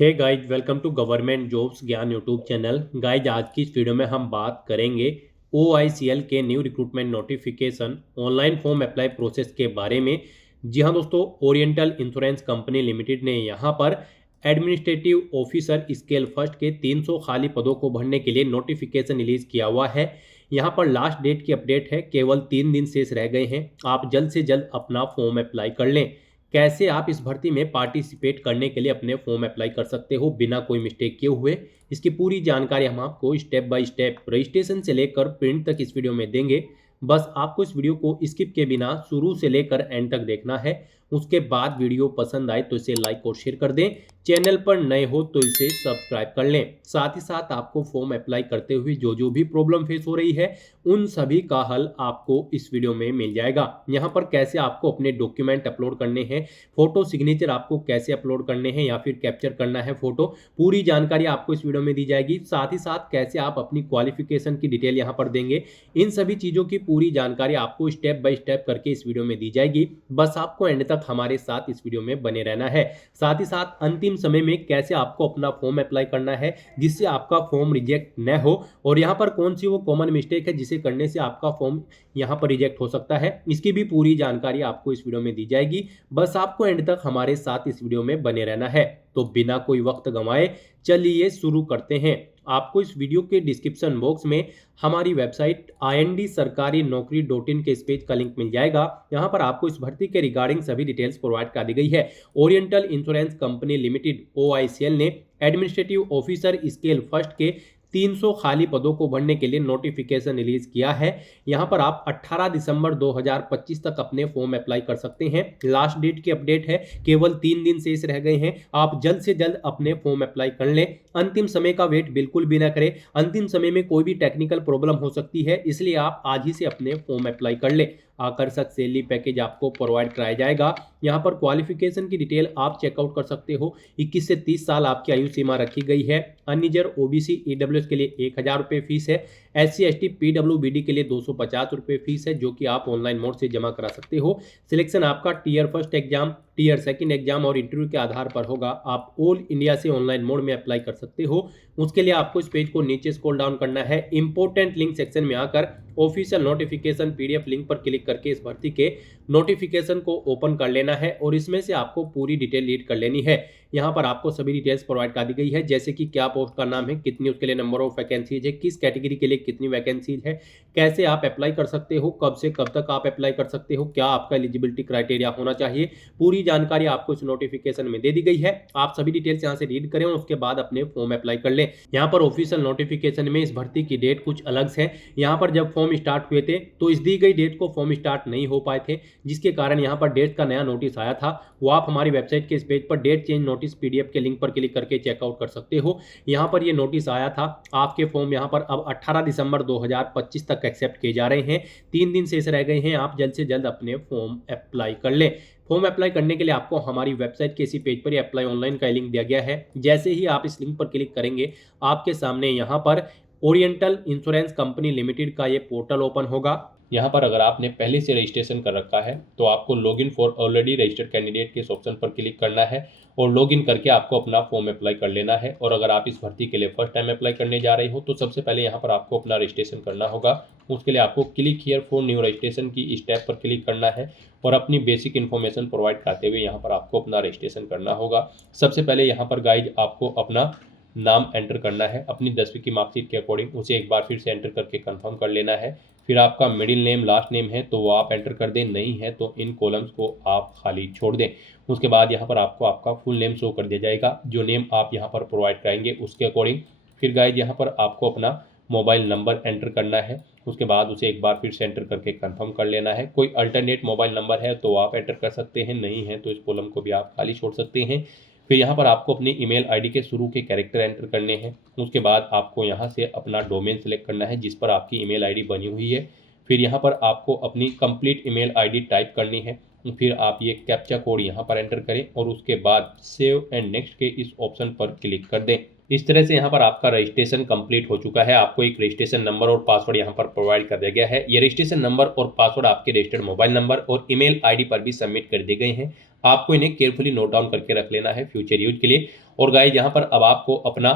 Hey guys, welcome to government jobs ज्ञान YouTube channel. Guys, आज की इस वीडियो में हम बात करेंगे OICL के new recruitment notification online form apply process के बारे में। जी हाँ दोस्तों, ओरिएंटल इंश्योरेंस कंपनी लिमिटेड ने यहाँ पर एडमिनिस्ट्रेटिव ऑफिसर स्केल फर्स्ट के 300 खाली पदों को भरने के लिए नोटिफिकेशन रिलीज किया हुआ है। यहाँ पर लास्ट डेट की अपडेट है, केवल 3 दिन शेष रह गए हैं। आप जल्द से जल्द अपना फॉर्म अप्लाई कर लें। कैसे आप इस भर्ती में पार्टिसिपेट करने के लिए अपने फॉर्म अप्लाई कर सकते हो बिना कोई मिस्टेक किए हुए, इसकी पूरी जानकारी हम आपको स्टेप बाय स्टेप रजिस्ट्रेशन से लेकर प्रिंट तक इस वीडियो में देंगे। बस आपको इस वीडियो को स्किप के बिना शुरू से लेकर एंड तक देखना है। उसके बाद वीडियो पसंद आए तो इसे लाइक और शेयर कर दें। चैनल पर नए हो तो इसे सब्सक्राइब कर लें। साथ ही साथ आपको फॉर्म अप्लाई करते हुए जो जो भी प्रॉब्लम फेस हो रही है उन सभी का हल आपको इस वीडियो में मिल जाएगा। यहाँ पर कैसे आपको अपने डॉक्यूमेंट अपलोड करने हैं, फोटो सिग्नेचर आपको कैसे अपलोड करने हैं या फिर कैप्चर करना है फोटो, पूरी जानकारी आपको इस वीडियो में दी जाएगी। साथ ही साथ कैसे आप अपनी क्वालिफिकेशन की डिटेल यहाँ पर देंगे, इन सभी चीज़ों की पूरी जानकारी आपको स्टेप बाय स्टेप करके इस वीडियो में दी जाएगी। बस आपको एंड तक हमारे साथ इस वीडियो में बने रहना है। साथ ही साथ अंतिम समय में कैसे आपको अपना फॉर्म अप्लाई करना है जिससे आपका फॉर्म रिजेक्ट न हो, और यहाँ पर कौन सी वो कॉमन मिस्टेक है जिसे करने से आपका फॉर्म यहाँ पर रिजेक्ट हो सकता है, इसकी भी पूरी जानकारी आपको इस वीडियो में दी जाएगी। बस आपको एंड तक हमारे साथ इस वीडियो में बने रहना है। तो बिना कोई वक्त गंवाए चलिए शुरू करते हैं। आपको इस वीडियो के डिस्क्रिप्शन बॉक्स में हमारी वेबसाइट IND-sarkari-naukri.in के इस पेज का लिंक मिल जाएगा। यहाँ पर आपको इस भर्ती के रिगार्डिंग सभी डिटेल्स प्रोवाइड कर दी गई है। Oriental insurance company limited OICL ने एडमिनिस्ट्रेटिव ऑफिसर स्केल फर्स्ट के 300 खाली पदों को भरने के लिए नोटिफिकेशन रिलीज किया है। यहाँ पर आप 18 दिसंबर 2025 तक अपने फॉर्म अप्लाई कर सकते हैं। लास्ट डेट की अपडेट है, केवल 3 दिन शेष रह गए हैं। आप जल्द से जल्द अपने फॉर्म अप्लाई कर लें। अंतिम समय का वेट बिल्कुल भी ना करें। अंतिम समय में कोई भी टेक्निकल प्रॉब्लम हो सकती है, इसलिए आप आज ही से अपने फॉर्म अप्लाई कर लें। आकर्षक सैलरी पैकेज आपको प्रोवाइड कराया जाएगा। यहाँ पर क्वालिफिकेशन की डिटेल आप चेकआउट कर सकते हो। 21 से 30 साल आपकी आयु सीमा रखी गई है। अनरिजर्व OBC EWS के लिए 1000 रुपये फीस है। SC ST PWBD के लिए 250 रुपये फीस है, जो कि आप ऑनलाइन मोड से जमा करा सकते हो। सिलेक्शन आपका tier first exam, tier second exam और इंटरव्यू के आधार पर होगा। आप ऑल इंडिया से ऑनलाइन मोड में अप्लाई कर सकते हो। उसके लिए आपको इस पेज को नीचे स्क्रॉल डाउन करना है। इंपोर्टेंट लिंक सेक्शन में आकर ऑफिशियल नोटिफिकेशन PDF लिंक पर क्लिक करके इस भर्ती के नोटिफिकेशन को ओपन कर लेना है और इसमें से आपको पूरी डिटेल रीड कर लेनी है। यहाँ पर आपको सभी डिटेल्स प्रोवाइड कर दी गई है, जैसे कि क्या पोस्ट का नाम है, कितनी उसके लिए नंबर ऑफ वैकेंसीज है, किस कैटेगरी के लिए कितनी वैकेंसीज है, कैसे आप अप्लाई कर सकते हो, कब से कब तक आप अप्लाई कर सकते हो, क्या आपका एलिजिबिलिटी क्राइटेरिया होना चाहिए। पूरी जानकारी आपको इस नोटिफिकेशन में दे दी गई है। आप सभी डिटेल्स यहाँ से रीड करें और उसके बाद अपने फॉर्म अप्लाई कर लें। यहाँ पर ऑफिशियल नोटिफिकेशन में इस भर्ती की डेट कुछ अलग है। यहाँ पर जब फॉर्म स्टार्ट हुए थे तो इस दी गई डेट को फॉर्म स्टार्ट नहीं हो पाए थे, जिसके कारण यहाँ पर डेट का नया नोटिस आया था। वो आप हमारी वेबसाइट के इस पेज पर डेट चेंज नोटिस PDF के लिंक पर क्लिक करके चेकआउट कर सकते हो। यहाँ पर ये नोटिस आया था। आपके फॉर्म यहाँ पर अब 18 दिसंबर 2025 तक एक्सेप्ट किए जा रहे हैं। 3 दिन शेष रह गए हैं। आप जल्द से जल्द अपने फॉर्म अप्लाई कर लें। फॉर्म अप्लाई करने के लिए आपको हमारी वेबसाइट के इसी पेज पर अप्लाई ऑनलाइन का लिंक दिया गया है। जैसे ही आप इस लिंक पर क्लिक करेंगे, आपके सामने यहाँ पर ओरिएंटल इंश्योरेंस कंपनी लिमिटेड का ये पोर्टल ओपन होगा। यहाँ पर अगर आपने पहले से रजिस्ट्रेशन कर रखा है तो आपको login for already registered candidate के इस ऑप्शन पर क्लिक करना है और लॉगिन करके आपको अपना फॉर्म अप्लाई कर लेना है। और अगर आप इस भर्ती के लिए फर्स्ट टाइम अप्लाई करने जा रहे हो तो सबसे पहले यहाँ पर आपको अपना रजिस्ट्रेशन करना होगा। उसके लिए आपको click here for new registration की स्टेप पर क्लिक करना है और अपनी बेसिक इन्फॉर्मेशन प्रोवाइड करते हुए यहाँ पर आपको अपना रजिस्ट्रेशन करना होगा। सबसे पहले यहाँ पर गाइज आपको अपना नाम एंटर करना है अपनी 10वीं की मार्कशीट के अकॉर्डिंग। उसे एक बार फिर से एंटर करके कंफर्म कर लेना है। फिर आपका मिडिल नेम लास्ट नेम है तो वो आप एंटर कर दें, नहीं है तो इन कॉलम्स को आप खाली छोड़ दें। उसके बाद यहाँ पर आपको आपका फुल नेम शो कर दिया जाएगा, जो नेम आप यहाँ पर प्रोवाइड कराएंगे उसके अकॉर्डिंग। फिर गाइज यहाँ पर आपको अपना मोबाइल नंबर एंटर करना है। उसके बाद उसे एक बार फिर से एंटर करके कंफर्म कर लेना है। कोई अल्टरनेट मोबाइल नंबर है तो आप एंटर कर सकते हैं, नहीं है तो इस कॉलम को भी आप खाली छोड़ सकते हैं। फिर यहाँ पर आपको अपनी ईमेल आईडी के शुरू के कैरेक्टर एंटर करने हैं। उसके बाद आपको यहाँ से अपना डोमेन सेलेक्ट करना है जिस पर आपकी ईमेल आईडी बनी हुई है। फिर यहाँ पर आपको अपनी कंप्लीट ईमेल आईडी टाइप करनी है। फिर आप ये कैप्चा कोड यहाँ पर एंटर करें और उसके बाद सेव एंड नेक्स्ट के इस ऑप्शन पर क्लिक कर दें। इस तरह से यहाँ पर आपका रजिस्ट्रेशन कंप्लीट हो चुका है। आपको एक रजिस्ट्रेशन नंबर और पासवर्ड यहाँ पर प्रोवाइड कर दिया गया है। ये रजिस्ट्रेशन नंबर और पासवर्ड आपके रजिस्टर्ड मोबाइल नंबर और ईमेल आईडी पर भी सबमिट कर दिए गए हैं। आपको इन्हें केयरफुली नोट डाउन करके रख लेना है फ्यूचर यूज के लिए। और गाइस यहाँ पर अब आपको अपना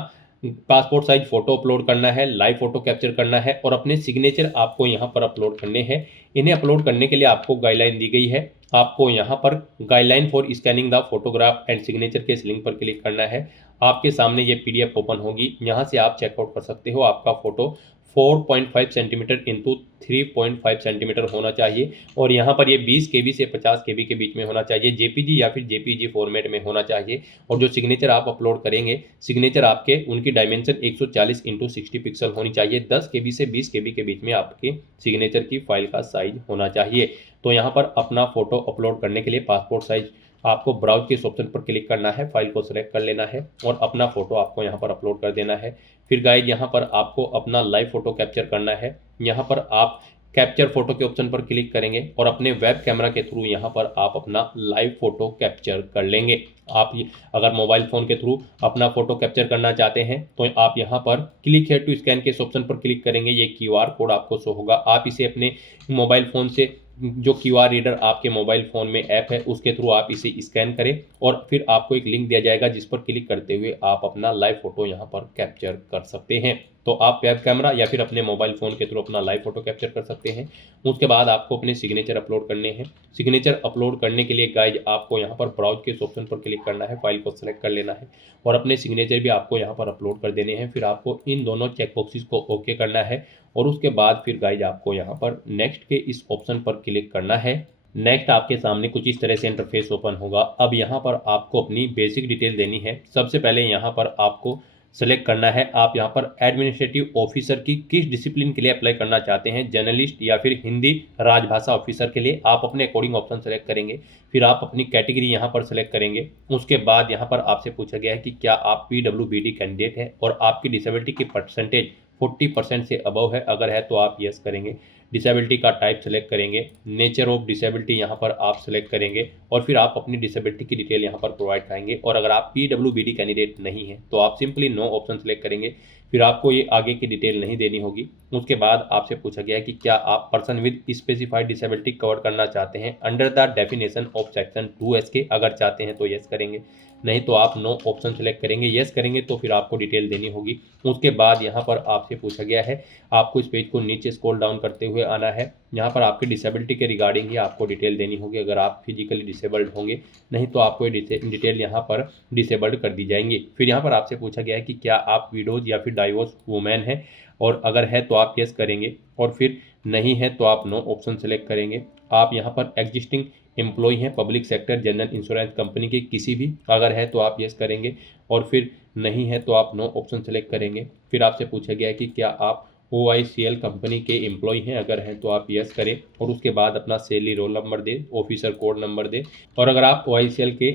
पासपोर्ट साइज फोटो अपलोड करना है, लाइव फोटो कैप्चर करना है और अपने सिग्नेचर आपको यहाँ पर अपलोड करने हैं। इन्हें अपलोड करने के लिए आपको गाइडलाइन दी गई है। आपको यहाँ पर guideline for scanning the photograph and signature के इस लिंक पर क्लिक करना है। आपके सामने ये PDF ओपन होगी, यहाँ से आप चेकआउट कर सकते हो। आपका फोटो 4.5 सेंटीमीटर इंटू 3.5 सेंटीमीटर होना चाहिए और यहाँ पर ये 20 KB से 50 KB के बीच में होना चाहिए। JPG या फिर JPG फॉर्मेट में होना चाहिए। और जो सिग्नेचर आप अपलोड करेंगे, सिग्नेचर आपके उनकी डायमेंशन 140 इंटू 60 पिक्सल होनी चाहिए। 10 KB से 20 KB के बीच में आपके सिग्नेचर की फाइल का साइज होना चाहिए। तो यहाँ पर अपना फोटो अपलोड करने के लिए पासपोर्ट साइज आपको ब्राउज के इस ऑप्शन पर क्लिक करना है, फाइल को सिलेक्ट कर लेना है और अपना फोटो आपको यहाँ पर अपलोड कर देना है। फिर गाइस यहाँ पर आपको अपना लाइव फोटो कैप्चर करना है। यहाँ पर आप कैप्चर फोटो के ऑप्शन पर क्लिक करेंगे और अपने वेब कैमरा के थ्रू यहाँ पर आप अपना लाइव फोटो कैप्चर कर लेंगे। आप अगर मोबाइल फ़ोन के थ्रू अपना फोटो कैप्चर करना चाहते हैं तो आप यहाँ पर क्लिक है टू स्कैन के इस ऑप्शन पर क्लिक करेंगे। ये QR कोड आपको शो होगा। आप इसे अपने मोबाइल फ़ोन से जो QR रीडर आपके मोबाइल फ़ोन में ऐप है उसके थ्रू आप इसे स्कैन करें और फिर आपको एक लिंक दिया जाएगा जिस पर क्लिक करते हुए आप अपना लाइव फोटो यहाँ पर कैप्चर कर सकते हैं। तो आप वेब कैमरा या फिर अपने मोबाइल फ़ोन के थ्रू अपना लाइव फोटो कैप्चर कर सकते हैं। उसके बाद आपको अपने सिग्नेचर अपलोड करने हैं। सिग्नेचर अपलोड करने के लिए गाइज आपको यहाँ पर ब्राउज के इस ऑप्शन पर क्लिक करना है, फाइल को सेलेक्ट कर लेना है और अपने सिग्नेचर भी आपको यहाँ पर अपलोड कर देने हैं। फिर आपको इन दोनों चेकबॉक्सेस को ओके करना है और उसके बाद फिर गाइज आपको यहाँ पर नेक्स्ट के इस ऑप्शन पर क्लिक करना है। नेक्स्ट आपके सामने कुछ इस तरह से इंटरफेस ओपन होगा। अब यहाँ पर आपको अपनी बेसिक डिटेल देनी है। सबसे पहले यहाँ पर आपको सेलेक्ट करना है आप यहाँ पर एडमिनिस्ट्रेटिव ऑफिसर की किस डिसिप्लिन के लिए अप्लाई करना चाहते हैं, जर्नलिस्ट या फिर हिंदी राजभाषा ऑफिसर के लिए। आप अपने अकॉर्डिंग ऑप्शन सेलेक्ट करेंगे। फिर आप अपनी कैटेगरी यहाँ पर सेलेक्ट करेंगे। उसके बाद यहाँ पर आपसे पूछा गया है कि क्या आप PWBD कैंडिडेट हैं और आपकी डिसेबिलिटी की परसेंटेज 40% से अबव है। अगर है तो आप यस करेंगे। डिसेबिलिटी का टाइप सेलेक्ट करेंगे। नेचर ऑफ डिसेबिलिटी यहाँ पर आप सेलेक्ट करेंगे और फिर आप अपनी डिसेबिलिटी की डिटेल यहाँ पर प्रोवाइड कराएंगे। और अगर आप PWBD कैंडिडेट नहीं है तो आप सिंपली नो ऑप्शन सेलेक्ट करेंगे। फिर आपको ये आगे की डिटेल नहीं देनी होगी। उसके बाद आपसे पूछा गया है कि क्या आप person with specified disability cover करना चाहते हैं under the definition of section 2S के। अगर चाहते हैं तो यस करेंगे, नहीं तो आप नो ऑप्शन सेलेक्ट करेंगे। यस करेंगे तो फिर आपको डिटेल देनी होगी। उसके बाद यहाँ पर आपसे पूछा गया है आपको इस पेज को नीचे स्क्रॉल डाउन करते हुए आना है। यहाँ पर आपकी डिसेबिलिटी के रिगार्डिंग ही आपको डिटेल देनी होगी अगर आप फिजिकली डिसेबल्ड होंगे, नहीं तो आपको डिटेल यहाँ पर डिसेबल्ड कर दी जाएंगी। फिर यहाँ पर आपसे पूछा गया है कि क्या आप विडोज या फिर डाइवोर्स वुमेन हैं और अगर है तो आप यस करेंगे और फिर नहीं है तो आप नो ऑप्शन सेलेक्ट करेंगे। आप यहाँ पर एग्जिस्टिंग एम्प्लॉय हैं public sector general insurance company के किसी भी, अगर है तो आप यस करेंगे और फिर नहीं है तो आप नो ऑप्शन सेलेक्ट करेंगे। फिर आपसे पूछा गया है कि क्या आप OICL कंपनी के एम्प्लॉय हैं, अगर हैं तो आप यस करें और उसके बाद अपना सैलरी रोल नंबर दें, ऑफिसर कोड नंबर दें। और अगर आप OICL के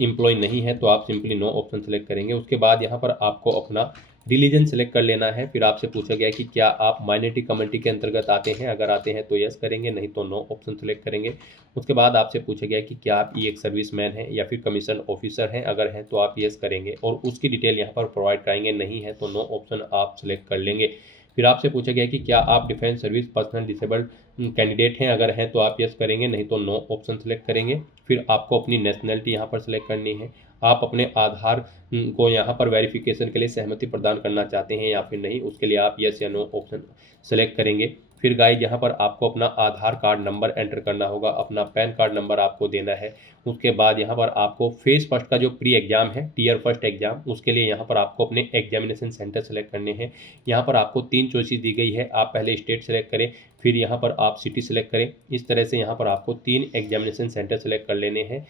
एम्प्लॉय नहीं है तो आप सिंपली नो ऑप्शन सेलेक्ट करेंगे। उसके बाद यहाँ पर आपको अपना रिलीजन सेलेक्ट कर लेना है। फिर आपसे पूछा गया है कि क्या आप माइनॉरिटी कम्युनिटी के अंतर्गत आते हैं, अगर आते हैं तो यस करेंगे, नहीं तो नो ऑप्शन सेलेक्ट करेंगे। उसके बाद आपसे पूछा गया है कि क्या आप एक सर्विसमैन हैं या फिर कमीशन ऑफिसर हैं, अगर हैं तो आप यस करेंगे और उसकी डिटेल यहाँ पर प्रोवाइड कराएंगे, नहीं है तो नो ऑप्शन आप सेलेक्ट कर लेंगे। फिर आपसे पूछा गया कि क्या आप defence service personal disabled candidate हैं, अगर हैं तो आप यस करेंगे, नहीं तो नो ऑप्शन सेलेक्ट करेंगे। फिर आपको अपनी नेशनलिटी यहाँ पर सेलेक्ट करनी है। आप अपने आधार को यहाँ पर वेरिफिकेशन के लिए सहमति प्रदान करना चाहते हैं या फिर नहीं, उसके लिए आप यस या नो ऑप्शन सेलेक्ट करेंगे। फिर गाइज यहाँ पर आपको अपना आधार कार्ड नंबर एंटर करना होगा, अपना पैन कार्ड नंबर आपको देना है। उसके बाद यहाँ पर आपको फेज फर्स्ट का जो प्री एग्जाम है, टियर फर्स्ट एग्जाम, उसके लिए यहाँ पर आपको अपने एग्जामिनेशन सेंटर सेलेक्ट करने हैं। यहाँ पर आपको 3 चॉइसेस दी गई है। आप पहले स्टेट सेलेक्ट करें, फिर यहाँ पर आप सिटी सेलेक्ट करें। इस तरह से यहाँ पर आपको 3 एग्जामिनेशन सेंटर सेलेक्ट कर लेने हैं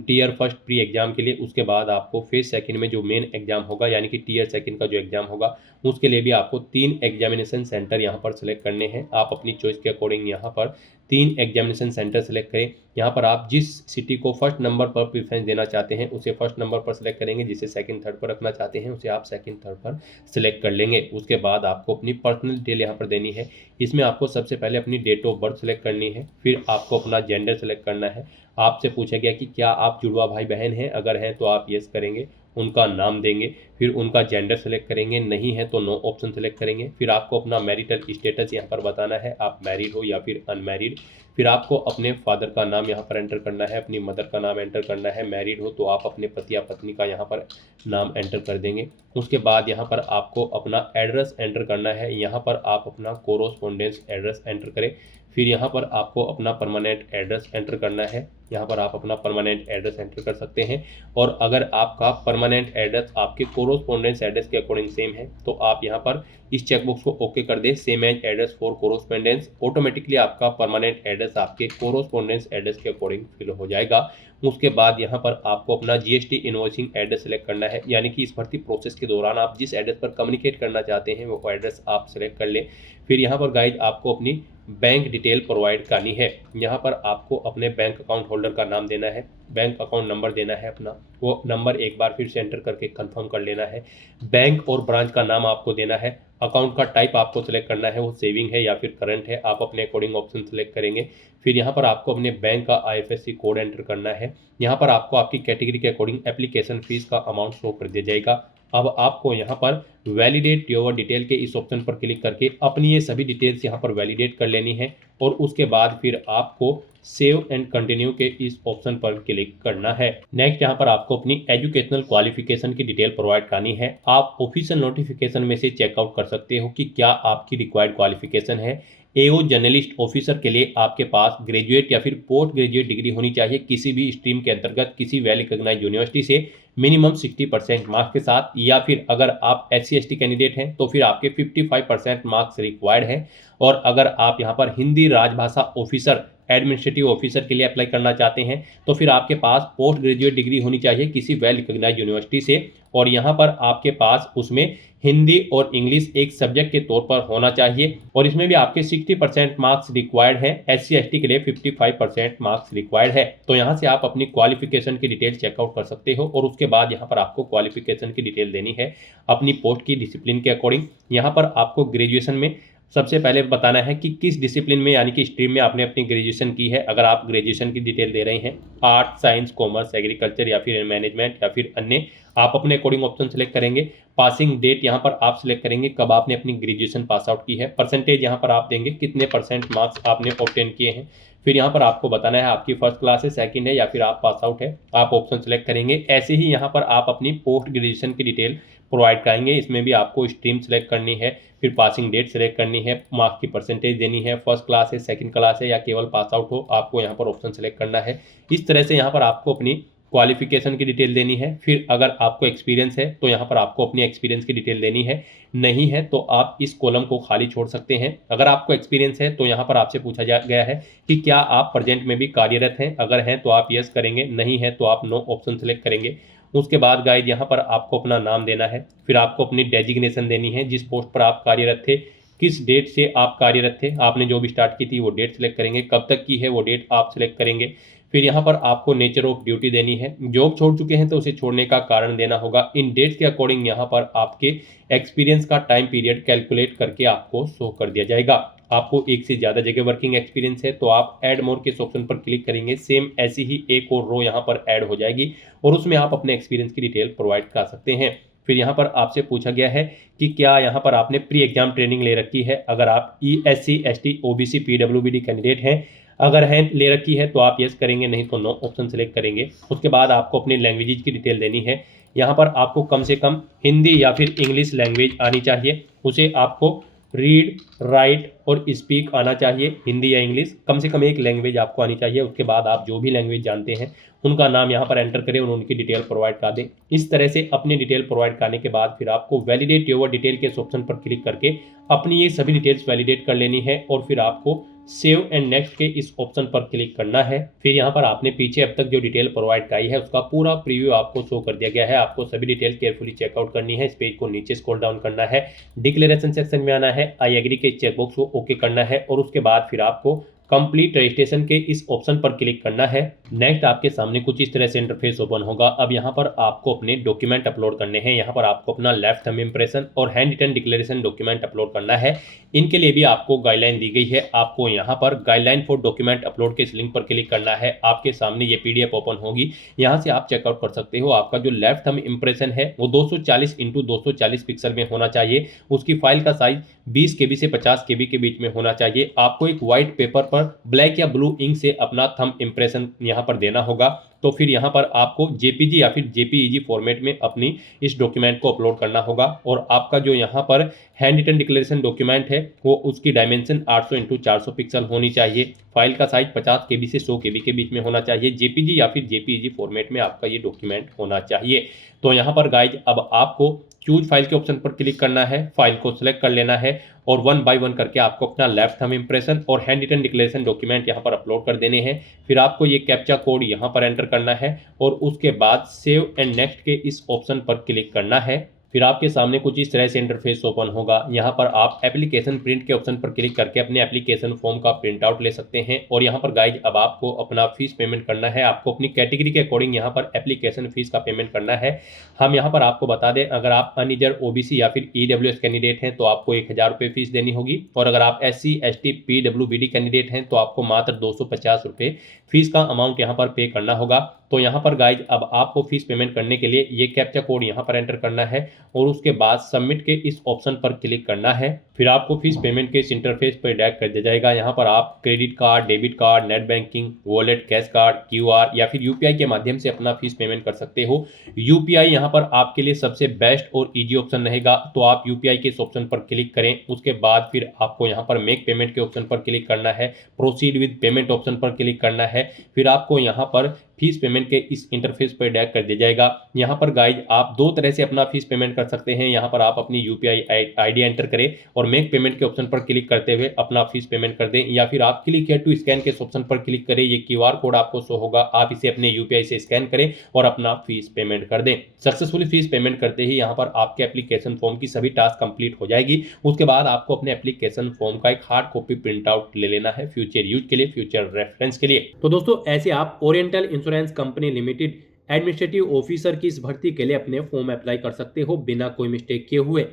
टियर फर्स्ट प्री एग्जाम के लिए। उसके बाद आपको फेज सेकंड में जो मेन एग्जाम होगा यानी कि टियर सेकंड का जो एग्जाम होगा उसके लिए भी आपको 3 एग्जामिनेशन सेंटर यहाँ पर सेलेक्ट करने हैं। आप अपनी चॉइस के अकॉर्डिंग यहाँ पर 3 एग्जामिनेशन सेंटर सेलेक्ट करें। यहाँ पर आप जिस सिटी को फर्स्ट नंबर पर प्रेफरेंस देना चाहते हैं उसे फर्स्ट नंबर पर सेलेक्ट करेंगे, जिसे सेकंड थर्ड पर रखना चाहते हैं उसे आप सेकंड थर्ड पर सेलेक्ट कर लेंगे। उसके बाद आपको अपनी पर्सनल डिटेल यहाँ पर देनी है। इसमें आपको सबसे पहले अपनी डेट ऑफ बर्थ सेलेक्ट करनी है, फिर आपको अपना जेंडर सेलेक्ट करना है। आपसे पूछा गया कि क्या आप जुड़वा भाई बहन हैं, अगर हैं तो आप यस करेंगे उनका नाम देंगे, फिर उनका जेंडर सेलेक्ट करेंगे, नहीं है तो नो ऑप्शन सेलेक्ट करेंगे। फिर आपको अपना मैरिटल स्टेटस यहाँ पर बताना है, आप मैरिड हो या फिर अनमैरिड। फिर आपको अपने फादर का नाम यहाँ पर एंटर करना है, अपनी मदर का नाम एंटर करना है। मैरिड हो तो आप अपने पति या पत्नी का यहाँ पर नाम एंटर कर देंगे। उसके बाद यहाँ पर आपको अपना एड्रेस एंटर करना है, यहाँ पर आप अपना कोरोस्पोंडेंस एड्रेस एंटर करें। फिर यहाँ पर आपको अपना परमानेंट एड्रेस एंटर करना है, यहाँ पर आप अपना परमानेंट एड्रेस एंटर कर सकते हैं। और अगर आपका परमानेंट एड्रेस आपके कोरोस्पोंडेंस एड्रेस के अकॉर्डिंग सेम है तो आप यहाँ पर इस चेकबॉक्स को ओके कर दें, same as address for correspondence. Automatically आपका परमानेंट एड्रेस आपके कोरोस्पोंडेंस एड्रेस के अकॉर्डिंग फिल हो जाएगा। उसके बाद यहाँ पर आपको अपना जीएसटी इनवॉइसिंग एड्रेस सेलेक्ट करना है, यानी कि इस भर्ती प्रोसेस के दौरान आप जिस एड्रेस पर कम्युनिकेट करना चाहते हैं वो एड्रेस आप सेलेक्ट कर लें। फिर यहाँ पर गाइज आपको अपनी बैंक डिटेल प्रोवाइड करनी है, यहाँ पर आपको अपने बैंक अकाउंट होल्डर का नाम देना है, बैंक अकाउंट नंबर देना है अपना, वो नंबर एक बार फिर से एंटर करके कंफर्म कर लेना है। बैंक और ब्रांच का नाम आपको देना है, अकाउंट का टाइप आपको सेलेक्ट करना है, वो सेविंग है या फिर करंट है, आप अपने अकॉर्डिंग ऑप्शन सेलेक्ट करेंगे। फिर यहाँ पर आपको अपने बैंक का आईएफएससी कोड एंटर करना है, यहाँ पर आपको आपकी कैटेगरी के अकॉर्डिंग एप्लीकेशन फीस का अमाउंट शो कर दिया जाएगा। अब आपको यहाँ पर वैलिडेट योर डिटेल के इस ऑप्शन पर क्लिक करके अपनी ये सभी डिटेल्स यहाँ पर वैलिडेट कर लेनी है और उसके बाद फिर आपको सेव एंड कंटिन्यू के इस ऑप्शन पर क्लिक करना है। नेक्स्ट यहाँ पर आपको अपनी एजुकेशनल क्वालिफिकेशन की डिटेल प्रोवाइड करनी है। आप ऑफिशियल नोटिफिकेशन में से चेकआउट कर सकते हो कि क्या आपकी रिक्वायर्ड क्वालिफिकेशन है। एओ जर्नलिस्ट ऑफिसर के लिए आपके पास ग्रेजुएट या फिर पोस्ट ग्रेजुएट डिग्री होनी चाहिए किसी भी स्ट्रीम के अंतर्गत किसी वेल रिकॉग्नाइज्ड यूनिवर्सिटी से मिनिमम 60% मार्क्स के साथ, या फिर अगर आप SC/ST कैंडिडेट हैं तो फिर आपके 55% मार्क्स रिक्वायर्ड हैं। और अगर आप यहाँ पर हिंदी राजभाषा ऑफिसर एडमिनिस्ट्रेटिव ऑफिसर के लिए अप्लाई करना चाहते हैं तो फिर आपके पास पोस्ट ग्रेजुएट डिग्री होनी चाहिए किसी वेल रिकॉग्नाइज्ड यूनिवर्सिटी से, और यहाँ पर आपके पास उसमें हिंदी और इंग्लिश एक सब्जेक्ट के तौर पर होना चाहिए, और इसमें भी आपके 60% मार्क्स रिक्वायर्ड है। SC/ST के लिए 55% मार्क्स रिक्वायर्ड है। तो यहाँ से आप अपनी क्वालिफिकेशन की डिटेल चेकआउट कर सकते हो और उसके बाद यहाँ पर आपको क्वालिफिकेशन की डिटेल देनी है अपनी पोस्ट की डिसिप्लिन के अकॉर्डिंग। यहाँ पर आपको ग्रेजुएशन में सबसे पहले बताना है कि किस डिसिप्लिन में यानी कि स्ट्रीम में आपने अपनी ग्रेजुएशन की है। अगर आप ग्रेजुएशन की डिटेल दे रहे हैं आर्ट, साइंस, कॉमर्स, एग्रीकल्चर या फिर मैनेजमेंट या फिर अन्य, आप अपने अकॉर्डिंग ऑप्शन सेलेक्ट करेंगे। पासिंग डेट यहाँ पर आप सिलेक्ट करेंगे कब आपने अपनी ग्रेजुएशन पास आउट की है। परसेंटेज यहाँ पर आप देंगे कितने परसेंट मार्क्स आपने ऑब्टेन किए हैं। फिर यहाँ पर आपको बताना है आपकी फर्स्ट क्लास है, सेकंड है या फिर आप पास आउट है, आप ऑप्शन सेलेक्ट करेंगे। ऐसे ही यहाँ पर आप अपनी पोस्ट ग्रेजुएशन की डिटेल प्रोवाइड कराएंगे, इसमें भी आपको स्ट्रीम सेलेक्ट करनी है, फिर पासिंग डेट सेलेक्ट करनी है, मार्क्स की परसेंटेज देनी है, फर्स्ट क्लास है, सेकंड क्लास है या केवल पास आउट हो, आपको यहाँ पर ऑप्शन सेलेक्ट करना है। इस तरह से यहाँ पर आपको अपनी क्वालिफिकेशन की डिटेल देनी है। फिर अगर आपको एक्सपीरियंस है तो यहाँ पर आपको अपनी एक्सपीरियंस की डिटेल देनी है, नहीं है तो आप इस कॉलम को खाली छोड़ सकते हैं। अगर आपको एक्सपीरियंस है तो यहाँ पर आपसे पूछा गया है कि क्या आप प्रेजेंट में भी कार्यरत हैं, अगर हैं तो आप यस करेंगे, नहीं है तो आप नो ऑप्शन सेलेक्ट करेंगे। उसके बाद गाइड यहाँ पर आपको अपना नाम देना है, फिर आपको अपनी डेजिग्नेशन देनी है, जिस पोस्ट पर आप कार्यरत थे, किस डेट से आप कार्यरत थे, आपने जो भी स्टार्ट की थी वो डेट सेलेक्ट करेंगे, कब तक की है वो डेट आप सेलेक्ट करेंगे। फिर यहाँ पर आपको नेचर ऑफ ड्यूटी देनी है, जॉब छोड़ चुके हैं तो उसे छोड़ने का कारण देना होगा। इन डेट्स के अकॉर्डिंग यहाँ पर आपके एक्सपीरियंस का टाइम पीरियड कैलकुलेट करके आपको शो कर दिया जाएगा। आपको एक से ज़्यादा जगह वर्किंग एक्सपीरियंस है तो आप ऐड मोर के ऑप्शन पर क्लिक करेंगे, सेम ऐसी ही एक और रो यहाँ पर ऐड हो जाएगी और उसमें आप अपने एक्सपीरियंस की डिटेल प्रोवाइड कर सकते हैं। फिर यहाँ पर आपसे पूछा गया है कि क्या यहाँ पर आपने प्री एग्जाम ट्रेनिंग ले रखी है। अगर आप SC, ST, OBC, PWBD candidate हैं, अगर है ले रखी है तो आप यस करेंगे, नहीं तो नो ऑप्शन सेलेक्ट करेंगे। उसके बाद आपको अपनी लैंग्वेजेज की डिटेल देनी है। यहाँ पर आपको कम से कम हिंदी या फिर इंग्लिश लैंग्वेज आनी चाहिए, उसे आपको रीड, राइट और स्पीक आना चाहिए। हिंदी या इंग्लिश कम से कम एक लैंग्वेज आपको आनी चाहिए। उसके बाद आप जो भी लैंग्वेज जानते हैं उनका नाम यहाँ पर एंटर करें और उनकी डिटेल प्रोवाइड कर दें। इस तरह से अपनी डिटेल प्रोवाइड करने के बाद फिर आपको वैलिडेट योर डिटेल के इस ऑप्शन पर क्लिक करके अपनी ये सभी डिटेल्स वैलिडेट कर लेनी है और फिर आपको सेव एंड नेक्स्ट के इस ऑप्शन पर क्लिक करना है। फिर यहाँ पर आपने पीछे अब तक जो डिटेल प्रोवाइड कराई है उसका पूरा प्रीव्यू आपको शो कर दिया गया है। आपको सभी डिटेल केयरफुली चेकआउट करनी है। इस पेज को नीचे स्क्रॉल डाउन करना है, डिक्लेरेशन सेक्शन में आना है, आई एग्री के चेकबॉक्स को ओके करना है और उसके बाद फिर आपको कंप्लीट रजिस्ट्रेशन के इस ऑप्शन पर क्लिक करना है। नेक्स्ट आपके सामने कुछ इस तरह से इंटरफेस ओपन होगा। अब यहाँ पर आपको अपने डॉक्यूमेंट अपलोड करने हैं। यहाँ पर आपको अपना लेफ्ट थंब इंप्रेशन और handwritten declaration document upload करना है। इनके लिए भी आपको गाइडलाइन दी गई है। आपको यहाँ पर गाइडलाइन फॉर डॉक्यूमेंट अपलोड के इस लिंक पर क्लिक करना है। आपके सामने ये PDF ओपन होगी। यहाँ से आप चेकआउट कर सकते हो। आपका जो लेफ्ट थंब इंप्रेशन है वो 240 × 240 पिक्सल में होना चाहिए। उसकी फाइल का साइज 20 KB से 50 KB के बीच में होना चाहिए। आपको एक व्हाइट पेपर पर ब्लैक या ब्लू इंक से अपना थंब इंप्रेशन यहाँ पर देना होगा। तो फिर यहाँ पर आपको JPG या फिर JPEG फॉर्मेट में अपनी इस डॉक्यूमेंट को अपलोड करना होगा। और आपका जो यहाँ पर हैंड रिटन डिक्लेरेशन डॉक्यूमेंट है वो उसकी डायमेंशन 800 × 400 पिक्सल होनी चाहिए। फाइल का साइज 50 KB से 100 KB के बीच में होना चाहिए। JPG या फिर JPEG फॉर्मेट में आपका ये डॉक्यूमेंट होना चाहिए। तो यहाँ पर गाइज अब आपको चूज फाइल के ऑप्शन पर क्लिक करना है, फाइल को सिलेक्ट कर लेना है और 1 बाय 1 करके आपको अपना लेफ्ट थंब इंप्रेशन और हैंड रिटन डिक्लेरेशन डॉक्यूमेंट यहाँ पर अपलोड कर देने हैं। फिर आपको ये कैप्चा कोड यहाँ पर एंटर करना है और उसके बाद सेव एंड नेक्स्ट के इस ऑप्शन पर क्लिक करना है। फिर आपके सामने कुछ इस तरह से इंटरफेस ओपन होगा। यहाँ पर आप एप्लीकेशन प्रिंट के ऑप्शन पर क्लिक करके अपने एप्लीकेशन फॉर्म का प्रिंट आउट ले सकते हैं। और यहाँ पर गाइज अब आपको अपना फीस पेमेंट करना है। आपको अपनी कैटेगरी के अकॉर्डिंग यहाँ पर एप्लीकेशन फीस का पेमेंट करना है। हम यहाँ पर आपको बता दें, अगर आप अनरिजर्व OBC या फिर EWS कैंडिडेट हैं तो आपको 1000 रुपये फीस देनी होगी। और अगर आप SC ST PWBD कैंडिडेट हैं तो आपको मात्र 250 रुपये फीस का अमाउंट यहाँ पर पे करना होगा। तो यहाँ पर गाइज अब आपको फीस पेमेंट करने के लिए ये कैप्चा कोड यहाँ पर एंटर करना है और उसके बाद सबमिट के इस ऑप्शन पर क्लिक करना है। फिर आपको फीस पेमेंट के इस इंटरफेस पर डायरेक्ट कर दिया जाएगा। यहाँ पर आप credit card, debit card, net banking, wallet, cash card, QR या फिर UPI के माध्यम से अपना फीस पेमेंट कर सकते हो। UPI यहाँ पर आपके लिए सबसे बेस्ट और ईजी ऑप्शन रहेगा। तो आप UPI के इस ऑप्शन पर क्लिक करें। उसके बाद फिर आपको यहाँ पर मेक पेमेंट के ऑप्शन पर क्लिक करना है, प्रोसीड विद पेमेंट ऑप्शन पर क्लिक करना है। फिर आपको यहाँ पर फीस पेमेंट के इस इंटरफेस पर डायरेक्ट कर दिया जाएगा। यहाँ पर गाइज आप दो तरह से अपना फीस पेमेंट कर सकते हैं। यहाँ पर आप अपनी UPI ID एंटर करें और मेक पेमेंट के ऑप्शन पर क्लिक करते हुए अपना फीस पेमेंट कर दें, या फिर आप क्लिक हियर टू स्कैन के ऑप्शन पर क्लिक करें। ये QR कोड आपको शो होगा, आप इसे अपने UPI से स्कैन करें और अपना फीस पेमेंट कर दें। सक्सेसफुली फीस पेमेंट करते ही यहाँ पर आपके एप्लीकेशन फॉर्म की सभी टास्क कंप्लीट हो जाएगी। उसके बाद आपको अपने एप्लीकेशन फॉर्म का एक हार्ड कॉपी प्रिंट आउट ले लेना है फ्यूचर यूज के लिए, फ्यूचर रेफरेंस के लिए। तो दोस्तों ऐसे आप oriental insurance company limited administrative officer की इस भर्ती के लिए अपने फॉर्म अप्लाई कर सकते हो बिना कोई मिस्टेक किए हुए।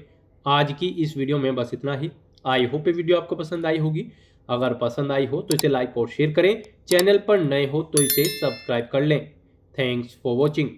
आज की इस वीडियो में बस इतना ही। आई होप ये वीडियो आपको पसंद आई होगी। अगर पसंद आई हो तो इसे लाइक और शेयर करें। चैनल पर नए हो तो इसे सब्सक्राइब कर लें। Thanks for watching.